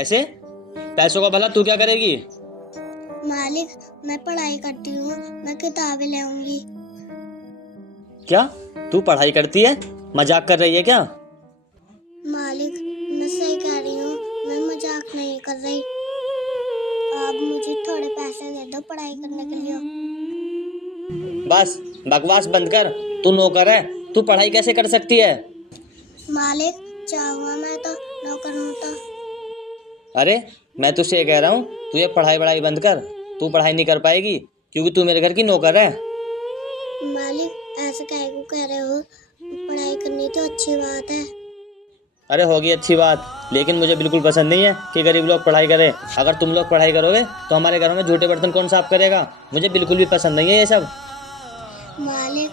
पैसे? पैसों का भला तू क्या करेगी? मालिक, मैं पढ़ाई करती हूँ, मैं किताबें ले आऊंगी। क्या तू पढ़ाई करती है? मजाक कर रही है क्या? मालिक, मैं सही कह रही हूँ, मैं मजाक नहीं कर रही। आप मुझे थोड़े पैसे दे दो पढ़ाई करने के लिए। बस बकवास बंद कर। तू नौकर है, तू पढ़ाई कैसे कर सकती है? मालिक, चाहूँगा मैं तो नौकर हूँ तो। अरे मैं तुझसे ये कह रहा हूँ, तू ये पढ़ाई बंद कर। तू पढ़ाई नहीं कर पाएगी क्योंकि तू मेरे घर की नौकर है। मालिक, ऐसे काहे को कह रहे हो? पढ़ाई करनी तो अच्छी बात है। अरे होगी अच्छी बात, लेकिन मुझे बिल्कुल पसंद नहीं है कि गरीब लोग पढ़ाई करें। अगर तुम लोग पढ़ाई करोगे तो हमारे घरों में झूठे बर्तन कौन साफ करेगा? मुझे बिल्कुल भी पसंद नहीं है ये सब। मालिक,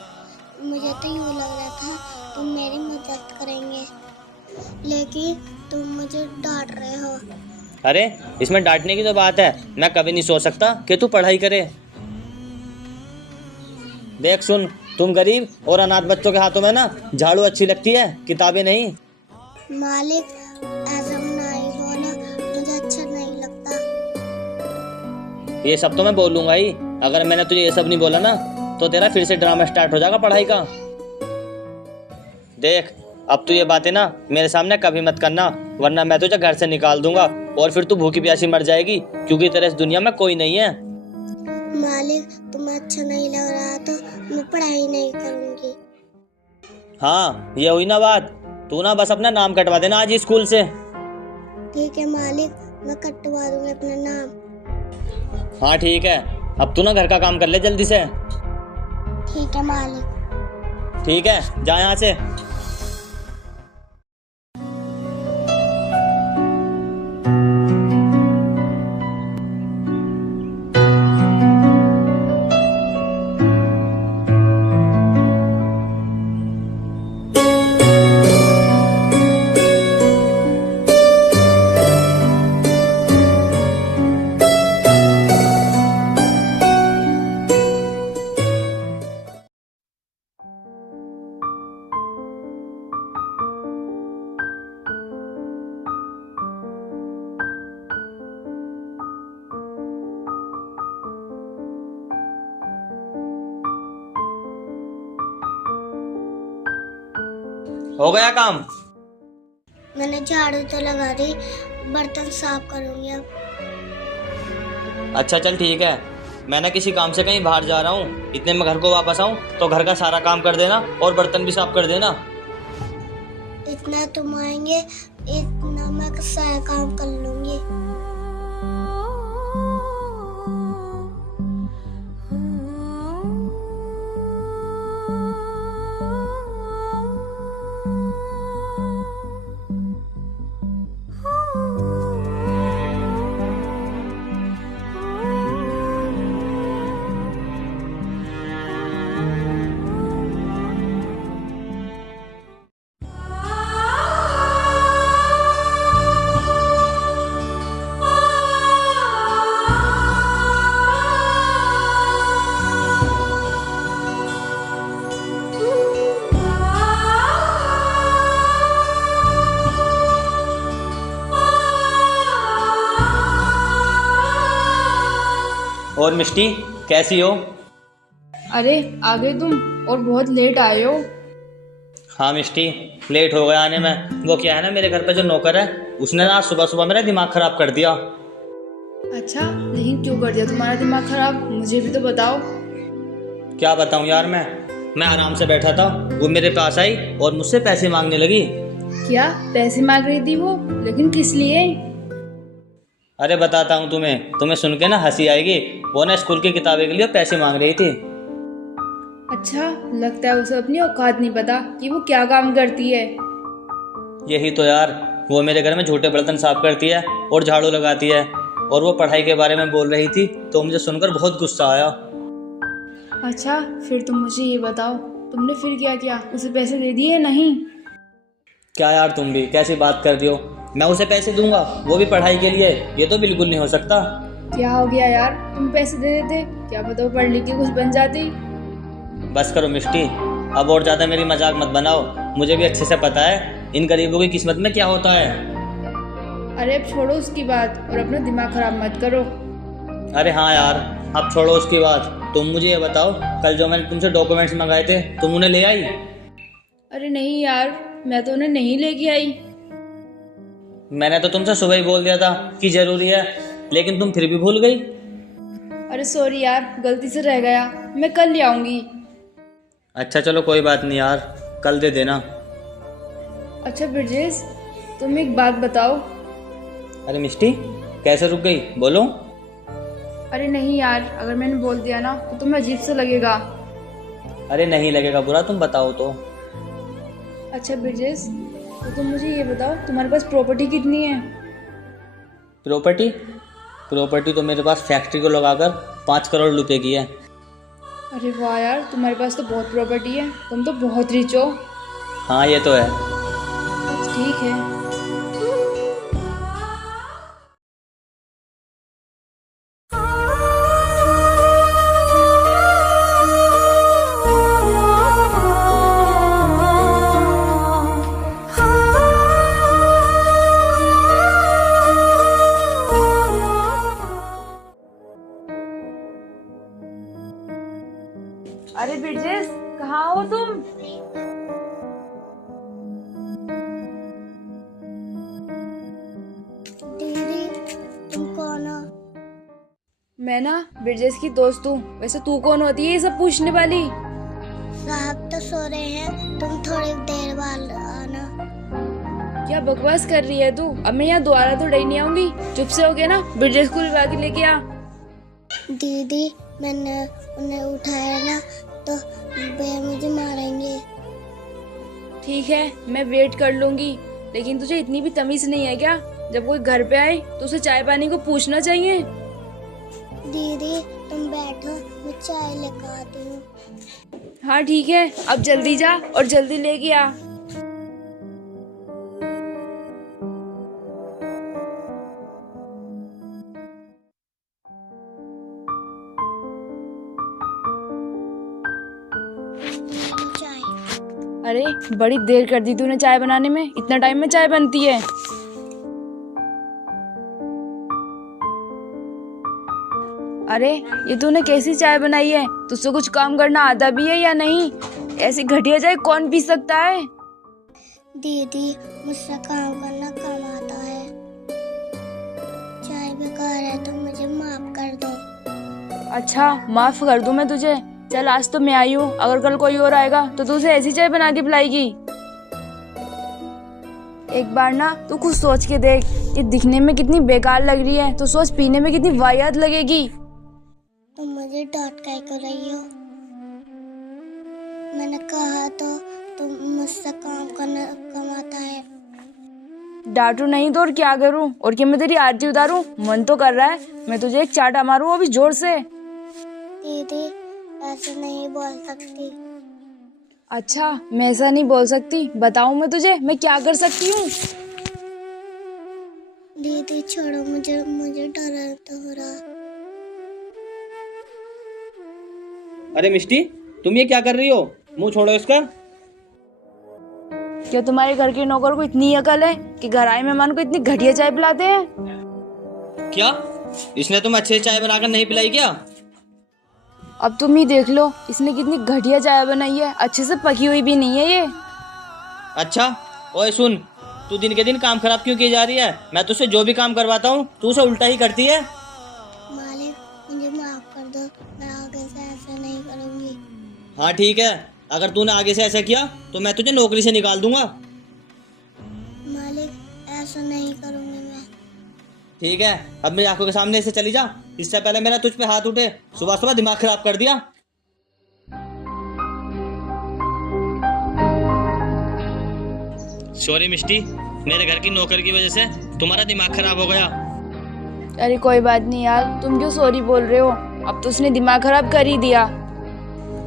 मुझे तो यूँ लग रहा था तुम मेरी मदद करेंगे, लेकिन तुम मुझे डांट रहे हो। अरे इसमें डांटने की तो बात है। मैं कभी नहीं सोच सकता कि तू पढ़ाई करे। देख सुन, तुम गरीब और अनाथ बच्चों के हाथों में ना झाड़ू अच्छी लगती है, किताबें नहीं। मालिक, ऐसा नहीं बोलो, मुझे अच्छा नहीं लगता। ये सब तो मैं बोलूंगा ही। अगर मैंने तुझे ये सब नहीं बोला ना तो तेरा फिर से ड्रामा स्टार्ट हो जाएगा पढ़ाई का। देख, अब तू ये बातें ना मेरे सामने कभी मत करना, वरना मैं तुझे घर से निकाल दूंगा और फिर तू भूखी प्यासी मर जाएगी, क्योंकि तेरे इस दुनिया में कोई नहीं है। मालिक, तुम्हें अच्छा नहीं लग रहा तो मैं पढ़ाई नहीं करूंगी। हाँ, ये हुई ना बात। तू ना बस अपना नाम कटवा देना आज ही स्कूल से। ठीक है मालिक, मैं कटवा दूंगी अपना नाम। हाँ ठीक है, अब तू ना घर का काम कर ले जल्दी से। ठीक है मालिक। ठीक है, जा यहाँ से। हो गया काम? मैंने झाड़ू तो लगा दी, बर्तन साफ करूंगी अब। अच्छा चल ठीक है, मैं ना किसी काम से कहीं बाहर जा रहा हूँ। इतने में घर को वापस आऊँ तो घर का सारा काम कर देना और बर्तन भी साफ कर देना। इतना तुम आएंगे, इतना मैं सारा काम कर लूंगी। और मिष्टी कैसी हो? अरे आ गए तुम, और बहुत लेट आए हो। हाँ मिष्टी, लेट हो गया आने में। वो क्या है ना, मेरे घर पे जो नौकर है उसने ना आज सुबह सुबह मेरा दिमाग खराब कर दिया। अच्छा, लेकिन क्यों कर दिया तुम्हारा दिमाग खराब? मुझे भी तो बताओ। क्या बताऊं यार, मैं आराम से बैठा था, वो मेरे पास आई और मुझसे पैसे मांगने लगी। क्या पैसे मांग रही थी वो? लेकिन किस लिए? अरे बताता हूँ तुम्हें सुन के ना हंसी आएगी। वो ना स्कूल की किताबें के लिए पैसे मांग रही थी। अच्छा, लगता है उसे अपनी औकात नहीं पता कि वो क्या काम करती है। यही तो यार, वो मेरे घर में झूठे बर्तन साफ करती है और झाड़ू लगाती है, और वो पढ़ाई के बारे में बोल रही थी तो मुझे सुनकर बहुत गुस्सा आया। अच्छा, फिर तुम मुझे ये बताओ, तुमने फिर क्या किया? उसे पैसे दे दिए? नहीं? क्या यार, तुम भी कैसी बात कर रही हो? मैं उसे पैसे दूंगा, वो भी पढ़ाई के लिए? ये तो बिल्कुल नहीं हो सकता। क्या हो गया यार, तुम पैसे दे देते, क्या पता वो पढ़ लिख के कुछ बन जाती। बस करो मिष्टी, अब और ज़्यादा मेरी मजाक मत बनाओ। मुझे भी अच्छे से पता है इन गरीबों की किस्मत में क्या होता है। अरे अब छोड़ो उसकी बात और अपना दिमाग खराब मत करो। अरे हाँ यार, अब छोड़ो उसकी बात। तुम मुझे ये बताओ, कल जो मैंने तुमसे डॉक्यूमेंट्स मंगाए थे तुम उन्हें ले आई? अरे नहीं यार, मैं तो उन्हें नहीं लेके आई। मैंने तो तुमसे सुबह ही बोल दिया था कि जरूरी है, लेकिन तुम फिर भी भूल गई। अरे सॉरी यार, गलती से रह गया, मैं कल ले आऊँगी। अच्छा चलो कोई बात नहीं यार, कल दे देना। अच्छा ब्रिजेश, तुम एक बात बताओ। अरे मिष्टी, कैसे रुक गई, बोलो। अरे नहीं यार, अगर मैंने बोल दिया ना तो तुम्हें अजीब सा लगेगा। अरे नहीं लगेगा बुरा, तुम बताओ तो। अच्छा ब्रिजेश, तो तुम मुझे ये बताओ, तुम्हारे पास प्रॉपर्टी कितनी है? प्रॉपर्टी तो मेरे पास फैक्ट्री को लगाकर 5 करोड़ रुपए की है। अरे वाह यार, तुम्हारे पास तो बहुत प्रॉपर्टी है, तुम तो बहुत रिच हो। हाँ ये तो है। ठीक है। अरे ब्रिजेश, कहाँ हो तुम? दीदी तुम कौन हो? मैं ना ब्रिजेश की दोस्त हूँ। वैसे तू कौन होती है ये सब पूछने वाली? साहब तो सो रहे हैं, तुम थोड़ी देर बाद आना। क्या बकवास कर रही है तू? अब मैं यहाँ दोबारा तो डरी नहीं आऊंगी। चुप से हो गया ना, ब्रिजेश को बुला के लेके आ। दीदी मैंने उन्हें उठाया ना तो वे मुझे मारेंगे। ठीक है, मैं वेट कर लूंगी, लेकिन तुझे इतनी भी तमीज नहीं है क्या? जब कोई घर पे आए तो उसे चाय पानी को पूछना चाहिए। दीदी तुम बैठो, मैं चाय लेकर आती हूँ। हाँ ठीक है, अब जल्दी जा और जल्दी लेके आ। चाय। अरे बड़ी देर कर दी तूने चाय बनाने में, इतना टाइम में चाय बनती है? अरे ये तूने कैसी चाय बनाई है? तुझसे कुछ काम करना आता भी है या नहीं? ऐसी घटिया चाय कौन पी सकता है? दीदी मुझसे काम करना कम आता है। चाय बेकार है तो मुझे माफ कर दो। अच्छा माफ कर दूं मैं तुझे? चल आज तो मैं आई हूँ, अगर कल कोई और आएगा तो तू उसे ऐसी चाय बना के पिलाएगी? एक बार ना तू खुद सोच के देख, ये दिखने में कितनी बेकार लग रही है, तो सोच पीने में कितनी वाहियात लगेगी। तुम मुझे डांट काहे कर रही हो? मैंने कहा तो तुम मुझसे काम करना कम आता है। डांटू नहीं तो और क्या करूं? और क्या मैं तेरी आरती उतारूं? मन तो कर रहा है मैं तुझे एक चाटा मारूं अभी जोर से। दीदी ऐसे नहीं बोल सकती। अच्छा मैं ऐसा नहीं बोल सकती, बताऊं मैं तुझे मैं क्या कर सकती हूँ? दीदी छोड़ो मुझे, मुझे डर तो हो रहा। अरे मिष्टी, तुम ये क्या कर रही हो? मुंह छोड़ो इसका। क्या तुम्हारे घर के नौकर को इतनी अकल है कि घर आए मेहमान को इतनी घटिया चाय पिलाते हैं? क्या इसने तुम अच्छे से चाय बनाकर नहीं पिलाई क्या? अब तुम ही देख लो, इसने कितनी घटिया चाय बनाई है, अच्छे से पकी हुई भी नहीं है ये। अच्छा ओए सुन, तू दिन के दिन काम खराब क्यों की जा रही है? मैं तुझसे जो भी काम करवाता हूँ तू उसे उल्टा ही करती है। मालिक मुझे माफ कर दो, मैं आगे से ऐसा नहीं करूँगी। हाँ ठीक है, अगर तूने आगे से ऐसा किया तो मैं तुझे नौकरी से निकाल दूंगा। मालिक ऐसा नहीं करूँगी मैं। ठीक है, अब मेरी आंखों के सामने से चली जा, इससे पहले मेरा तुझ पे हाथ उठे। सुबह सुबह दिमाग खराब कर दिया। सॉरी मिष्टी, मेरे घर की नौकर की वजह से तुम्हारा दिमाग खराब हो गया। अरे कोई बात नहीं यार, तुम क्यों सॉरी बोल रहे हो? अब तो उसने दिमाग खराब कर ही दिया।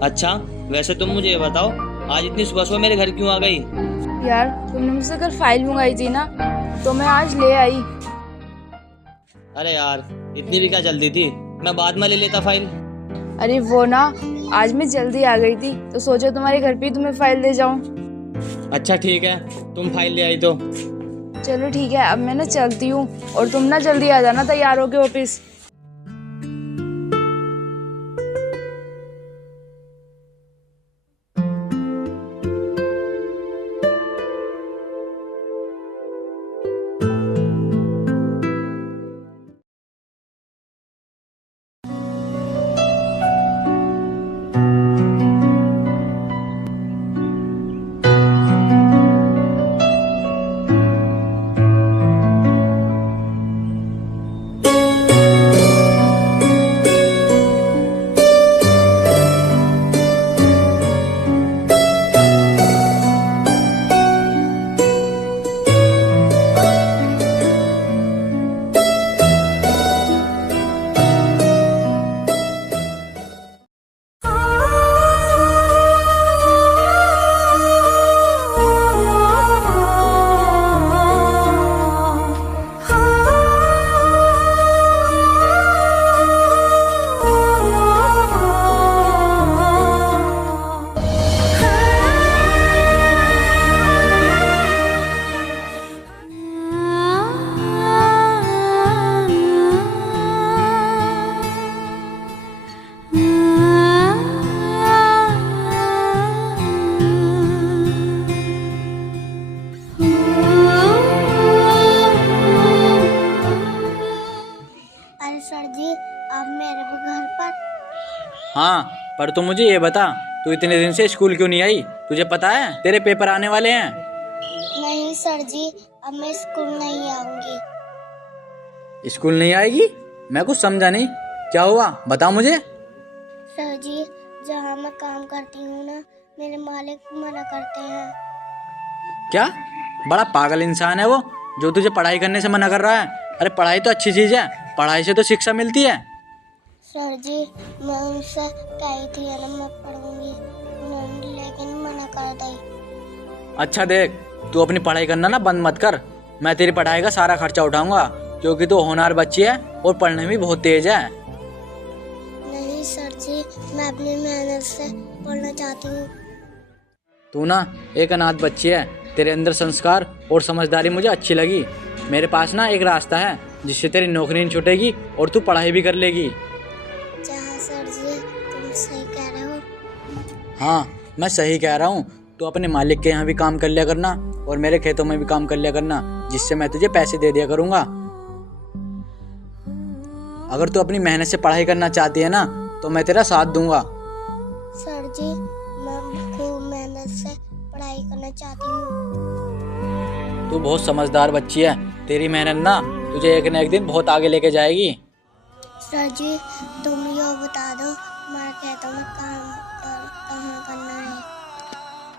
अच्छा वैसे तुम मुझे ये बताओ, आज इतनी सुबह सुबह मेरे घर क्यों आ गई? यार तुमने मुझसे कल फाइल मंगाई थी ना, तो मैं आज ले आई। अरे यार इतनी भी क्या जल्दी थी, मैं बाद में ले लेता फाइल। अरे वो ना, आज मैं जल्दी आ गई थी तो सोचा तुम्हारे घर पे ही तुम्हें फाइल दे जाऊं। अच्छा ठीक है, तुम फाइल ले आई तो। चलो ठीक है, अब मैं ना चलती हूँ और तुम ना जल्दी आ जाना तैयार होके ऑफिस। अरे सर जी, आप मेरे घर पर। हाँ, पर तू मुझे ये बता, तू इतने दिन से स्कूल क्यों नहीं आई? तुझे पता है तेरे पेपर आने वाले हैं। नहीं सर जी, अब मैं स्कूल नहीं आऊंगी। स्कूल नहीं आएगी? मैं कुछ समझा नहीं, क्या हुआ बता मुझे। सर जी, जहाँ मैं काम करती हूँ ना, मेरे मालिक मना करते हैं। क्या? बड़ा पागल इंसान है वो जो तुझे पढ़ाई करने से मना कर रहा है। अरे पढ़ाई तो अच्छी चीज है, पढ़ाई से तो शिक्षा मिलती है। सर जी, मैं उनसे कही थी ना मैं पढ़ूंगी, उन्होंने लेकिन मना कर दी। अच्छा देख, तू अपनी पढ़ाई करना ना बंद मत कर, मैं तेरी पढ़ाई का सारा खर्चा उठाऊंगा, क्योंकि तू होनहार बच्ची है और पढ़ने में बहुत तेज है। नहीं सर जी, मैं अपनी मेहनत से पढ़ना चाहती हूँ। तू ना एक अनाथ बच्ची है, तेरे अंदर संस्कार और समझदारी मुझे अच्छी लगी। मेरे पास ना एक रास्ता है जिससे तेरी नौकरी नहीं छूटेगी और तू पढ़ाई भी कर लेगी। जहाँ सर जी, तुम सही कह रहे हो। हाँ, मैं सही कह रहा हूँ। तू अपने मालिक के यहाँ भी काम कर लिया करना और मेरे खेतों में भी काम कर लिया करना, जिससे मैं तुझे पैसे दे दिया करूँगा। अगर तू अपनी मेहनत से पढ़ाई करना चाहती है ना, तो मैं तेरा साथ दूंगा। सर जी, मैं खूब मेहनत से पढ़ाई करना चाहती हूँ। तू बहुत समझदार बच्ची है, तेरी मेहनत ना तुझे एक न एक दिन बहुत आगे लेके जाएगी। सर जी, तुम ये बता दो, हमारे खेतों में काम कहाँ करना है।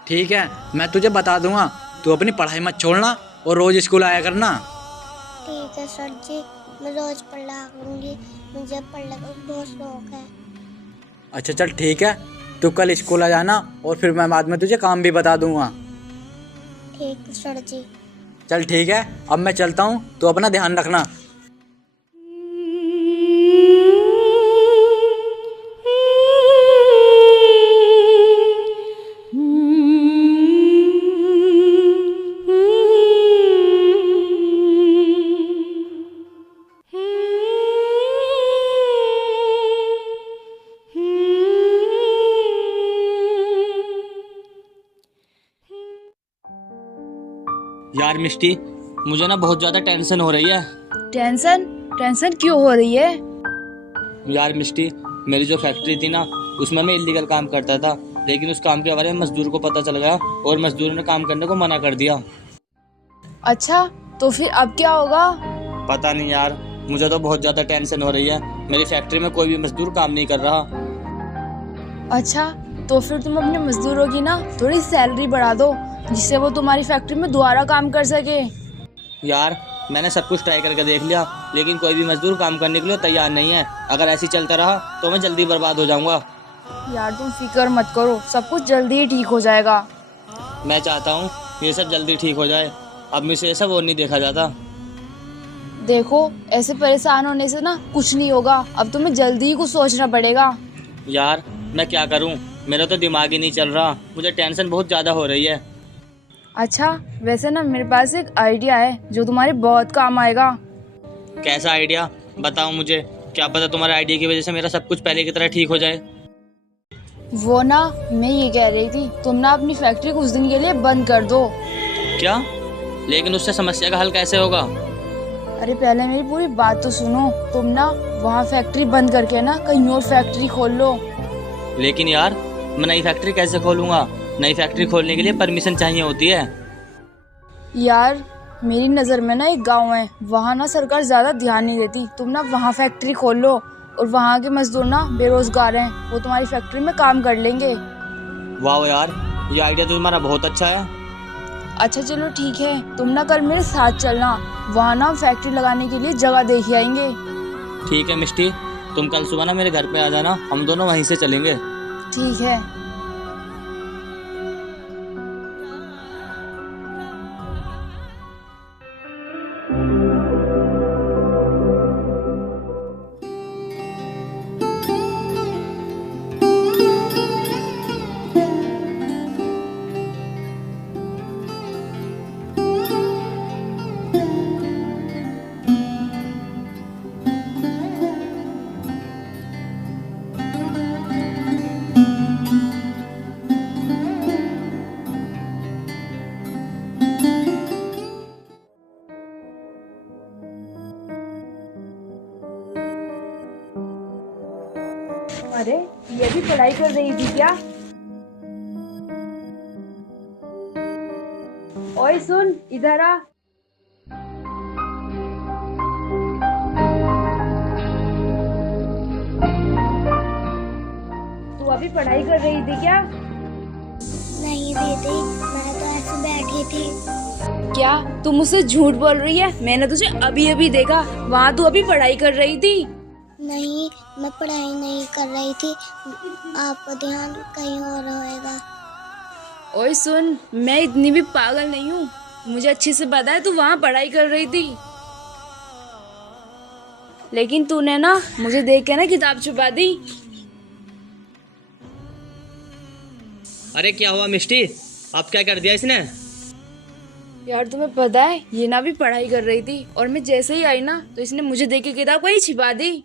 ठीक है, मैं तुझे बता दूंगा, तू अपनी पढ़ाई मत छोड़ना और रोज स्कूल आया करना। ठीक है सर जी, मैं रोज पढ़ा करूँगी, मुझे पढ़ने का बहुत शौक है। अच्छा चल ठीक है, तू कल स्कूल आ जाना और फिर मैं बाद में तुझे काम भी बता दूंगा। ठीक है सर जी। चल ठीक है, अब मैं चलता हूँ, तू अपना ध्यान रखना। यार मिष्टी, मुझे ना बहुत ज़्यादा टेंशन हो रही है। टेंशन? टेंशन क्यों हो रही है? यार मिष्टी, मेरी जो फैक्ट्री थी ना, उसमें मैं इलीगल काम करता था, लेकिन उस काम के बारे में मजदूर को पता चल गया और मजदूर ने काम करने को मना कर दिया। अच्छा, तो फिर अब क्या होगा? पता नहीं यार, मुझे तो बहुत ज़्यादा टेंशन हो रही है। मेरी फैक्ट्री में कोई भी मजदूर काम नहीं कर रहा। अच्छा, तो फिर तुम अपने मजदूरों की ना थोड़ी सैलरी बढ़ा दो, जिससे वो तुम्हारी फैक्ट्री में दोबारा काम कर सके। यार मैंने सब कुछ ट्राई करके देख लिया, लेकिन कोई भी मजदूर काम करने के लिए तैयार नहीं है। अगर ऐसे चलता रहा तो मैं जल्दी बर्बाद हो जाऊंगा। यार तुम फिक्र मत करो, सब कुछ जल्दी ही ठीक हो जाएगा। मैं चाहता हूँ ये सब जल्दी ठीक हो जाए, अब मुझसे ये सब और नहीं देखा जाता। देखो, ऐसे परेशान होने से ना कुछ नहीं होगा, अब तुम्हें जल्दी ही कुछ सोचना पड़ेगा। यार मैं क्या करूँ, मेरा तो दिमाग ही नहीं चल रहा, मुझे टेंशन बहुत ज़्यादा हो रही है। अच्छा, वैसे ना मेरे पास एक आइडिया है जो तुम्हारे बहुत काम आएगा। कैसा आइडिया, बताओ मुझे। क्या पता तुम्हारे आइडिया की वजह से मेरा सब कुछ पहले की तरह ठीक हो जाए। वो ना, मैं ये कह रही थी तुम ना अपनी फैक्ट्री कुछ दिन के लिए बंद कर दो। क्या? लेकिन उससे समस्या का हल कैसे होगा? अरे पहले मेरी पूरी बात तो सुनो। तुम ना वहाँ फैक्ट्री बंद करके ना कहीं और फैक्ट्री खोल लो। लेकिन यार, मैं नई फैक्ट्री कैसे खोलूंगा? नई फैक्ट्री खोलने के लिए परमिशन चाहिए होती है। यार मेरी नज़र में ना एक गांव है, वहाँ ना सरकार ज़्यादा ध्यान नहीं देती। तुम ना वहाँ फैक्ट्री खोल लो और वहाँ के मजदूर ना बेरोजगार हैं, वो तुम्हारी फैक्ट्री में काम कर लेंगे। वाह यार, ये आइडिया तो तुम्हारा बहुत अच्छा है। अच्छा चलो ठीक है, तुम ना कल मेरे साथ चलना, वहाँ ना फैक्ट्री लगाने के लिए जगह देख आएंगे। ठीक है मिष्टी, तुम कल सुबह ना मेरे घर पे आ जाना, हम दोनों वहीं से चलेंगे। ठीक है। अरे ये भी पढ़ाई कर रही थी क्या? ओए सुन, इधर आ। तू अभी पढ़ाई कर रही थी क्या? नहीं दीदी, मैं तो ऐसे बैठी थी। क्या तू मुझसे झूठ बोल रही है? मैंने तुझे अभी अभी देखा, वहाँ तू अभी पढ़ाई कर रही थी। नहीं, मैं पढ़ाई नहीं कर रही थी, आपका ध्यान कहीं और होएगा। ओए सुन, मैं इतनी भी पागल नहीं हूँ, मुझे अच्छे से पता है तू वहाँ पढ़ाई कर रही थी। लेकिन तूने ना मुझे देख के ना किताब छुपा दी। अरे क्या हुआ मिष्टी, अब क्या कर दिया इसने? यार तुम्हें पता है ये ना भी पढ़ाई कर रही थी और मैं जैसे ही आई ना तो इसने मुझे देख के किताब वही छिपा दी।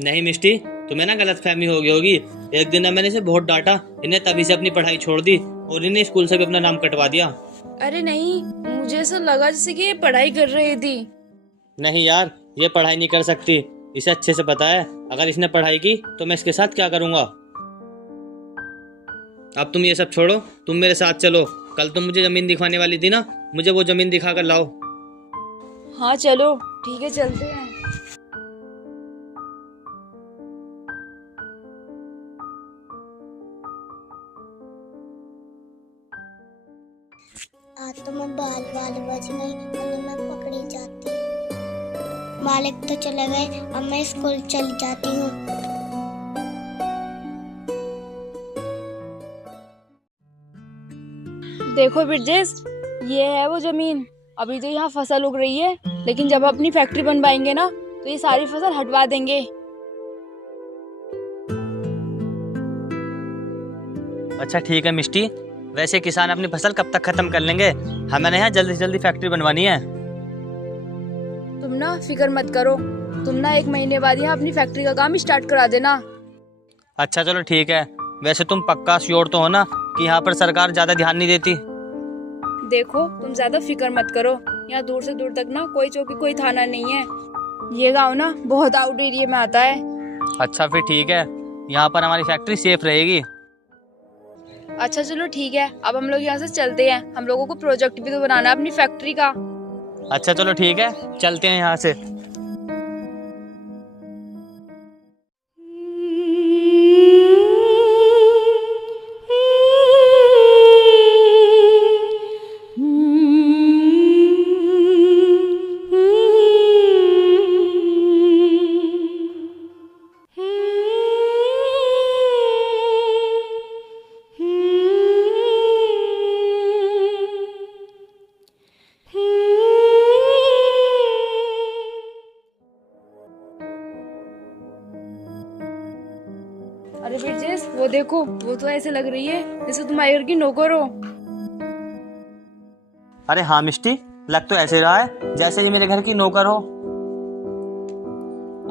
नहीं मिष्टी, तुम्हें ना गलतफहमी हो गई होगी। एक दिन ना मैंने इसे बहुत डांटा, इन्हें तभी से अपनी पढ़ाई छोड़ दी और इन्हें स्कूल से भी अपना नाम कटवा दिया। अरे नहीं, मुझे ऐसा लगा जैसे कि ये पढ़ाई कर रही थी। नहीं यार, ये पढ़ाई नहीं कर सकती, इसे अच्छे से पता है अगर इसने पढ़ाई की तो मैं इसके साथ क्या करूंगा। अब तुम ये सब छोड़ो, तुम मेरे साथ चलो। कल तुम मुझे जमीन दिखवाने वाली थी ना, मुझे वो जमीन दिखा कर लाओ। हाँ चलो ठीक है, चलते हैं। आज तो मैं बाल बच गई, वरना मैं पकड़ी जाती। मालिक तो चले गए, अब मैं स्कूल चली जाती हूँ। देखो बिरजेश, ये है वो जमीन। अभी तो यहाँ फसल उग रही है, लेकिन जब अपनी फैक्ट्री बनवाएंगे ना तो ये सारी फसल हटवा देंगे। अच्छा ठीक है मिष्टी, वैसे किसान अपनी फसल कब तक खत्म कर लेंगे? हमें ना यहाँ जल्दी से जल्दी फैक्ट्री बनवानी है। तुम ना फिक्र मत करो, तुम ना 1 महीने बाद यहाँ अपनी फैक्ट्री का काम स्टार्ट करा देना। अच्छा चलो ठीक है। वैसे तुम पक्का श्योर तो हो ना कि यहाँ पर सरकार ज्यादा ध्यान नहीं देती? देखो तुम ज्यादा फिक्र मत करो, यहाँ दूर से दूर तक ना कोई चौकी कोई थाना नहीं है। ये गाँव ना बहुत आउट एरिया में आता है। अच्छा फिर ठीक है, यहाँ पर हमारी फैक्ट्री सेफ रहेगी। अच्छा चलो ठीक है, अब हम लोग यहाँ से चलते हैं, हम लोगों को प्रोजेक्ट भी तो बनाना है अपनी फैक्ट्री का। अच्छा चलो ठीक है, चलते हैं यहाँ से। अरे बिरजेश, वो देखो, वो तो ऐसे लग रही है जैसे तुम्हारे घर की नौकर हो। अरे हाँ मिष्टी, लग तो ऐसे रहा है जैसे ये मेरे घर की नौकर हो।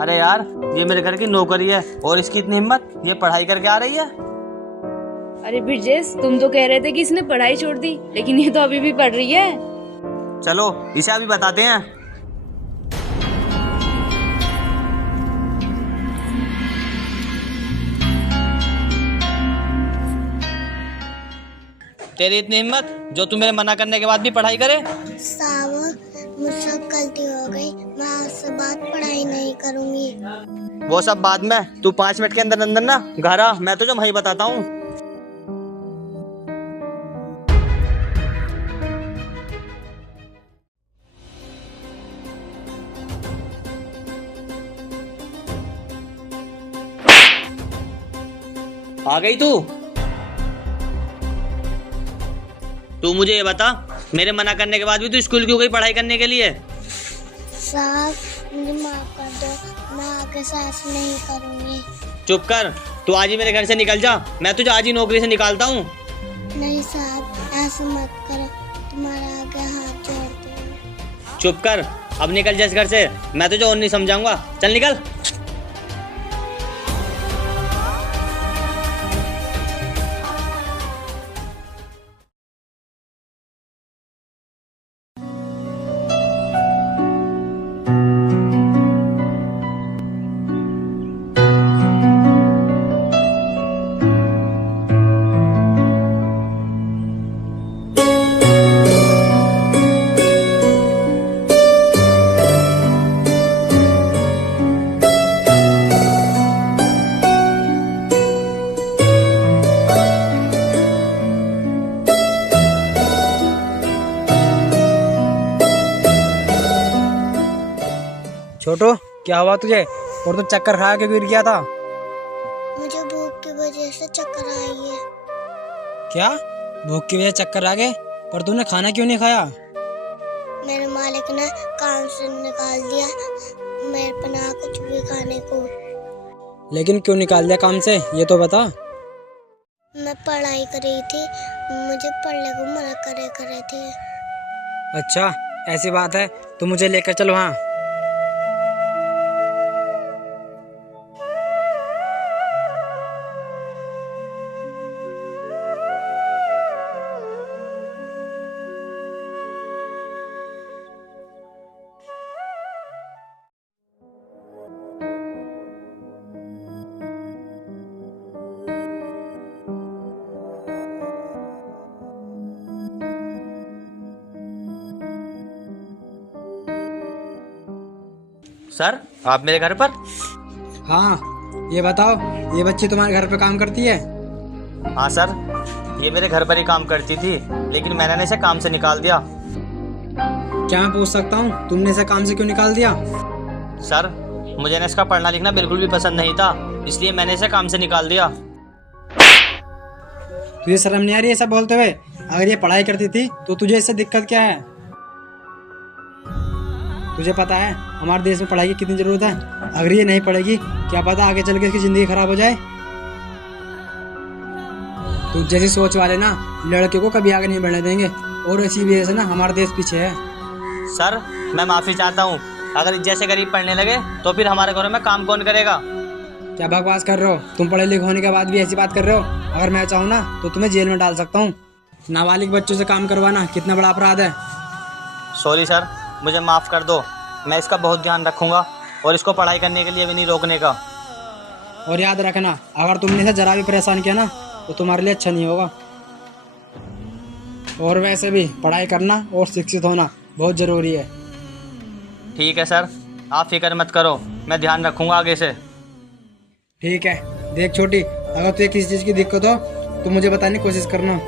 अरे यार, ये मेरे घर की नौकरी है और इसकी इतनी हिम्मत, ये पढ़ाई करके आ रही है। अरे ब्रिजेश, तुम तो कह रहे थे कि इसने पढ़ाई छोड़ दी, लेकिन ये तो अभी भी पढ़ रही है। चलो इसे अभी बताते हैं। तेरी इतनी हिम्मत जो तू मेरे मना करने के बाद भी पढ़ाई करे। साहब, मुझसे गलती हो गई, मैं आपसे बात पढ़ाई नहीं करूंगी। वो सब बाद में, तू 5 मिनट के अंदर अंदर ना घर आ, मैं तुझे वहीं बताता हूँ। आ गई तू मुझे ये बता, मेरे मना करने के बाद भी तू स्कूल क्यों गई पढ़ाई करने के लिए? साहब, मुझे माफ कर दो, मैं आगे से ऐसे नहीं करूंगी। चुप कर, तू आज ही मेरे घर से निकल जा, मैं तुझे आज ही नौकरी से निकालता हूँ। नहीं साहब, ऐसे मत करो, तुम्हारे आगे हाथ जोड़ती हूँ। चुप कर, अब निकल जा इस घर से, मैं तुझे और नहीं समझाऊंगा, चल निकल। छोटू, क्या हुआ तुझे? और तो चक्कर खा के गिर गया था। मुझे भूख की वजह से चक्कर आई है। क्या? भूख की वजह से चक्कर आ गए? पर तूने खाना क्यों नहीं खाया? मेरे मालिक ने काम से निकाल दिया, मेरे पे ना कुछ भी खाने को। लेकिन क्यों निकाल दिया काम से, ये तो बता। मैं पढ़ाई कर रही थी, मुझे पढ़ने को मना करे थे। अच्छा, ऐसी बात है तो मुझे लेकर चलो। हाँ, सर, आप मेरे घर पर? हाँ, ये बताओ, ये बच्ची तुम्हारे घर पे काम करती है? हाँ सर, ये मेरे घर पर ही काम करती थी, लेकिन मैंने इसे काम से निकाल दिया। क्या मैं पूछ सकता हूँ तुमने इसे काम से क्यों निकाल दिया? सर, मुझे ना इसका पढ़ना लिखना बिल्कुल भी पसंद नहीं था, इसलिए मैंने इसे काम से निकाल दिया। तुझे शर्म नहीं आ रही है सब बोलते हुए? अगर ये पढ़ाई करती थी तो तुझे इससे दिक्कत क्या है? तुझे पता है हमारे देश में पढ़ाई की कितनी जरूरत है? अगर ये नहीं पढ़ेगी, क्या पता आगे चल के इसकी जिंदगी खराब हो जाए। तू जैसी सोच वाले ना लड़कियों को कभी आगे नहीं बढ़ने देंगे, और इसी वजह से ना हमारा देश पीछे है। सर, मैं माफ़ी चाहता हूँ, अगर जैसे गरीब पढ़ने लगे तो फिर हमारे घरों में काम कौन करेगा? क्या बकवास कर रहे हो? तुम पढ़े लिखे होने के बाद भी ऐसी बात कर रहे हो? अगर मैं चाहूँ ना तो तुम्हें जेल में डाल सकता हूँ। नाबालिग बच्चों से काम करवाना कितना बड़ा अपराध है। सॉरी सर, मुझे माफ़ कर दो, मैं इसका बहुत ध्यान रखूँगा और इसको पढ़ाई करने के लिए भी नहीं रोकने का। और याद रखना, अगर तुमने इसे जरा भी परेशान किया ना तो तुम्हारे लिए अच्छा नहीं होगा। और वैसे भी पढ़ाई करना और शिक्षित होना बहुत ज़रूरी है। ठीक है सर, आप फिक्र मत करो, मैं ध्यान रखूँगा आगे से। ठीक है, देख छोटी, अगर तुझे किसी चीज़ की दिक्कत हो तो मुझे बताने की कोशिश करना।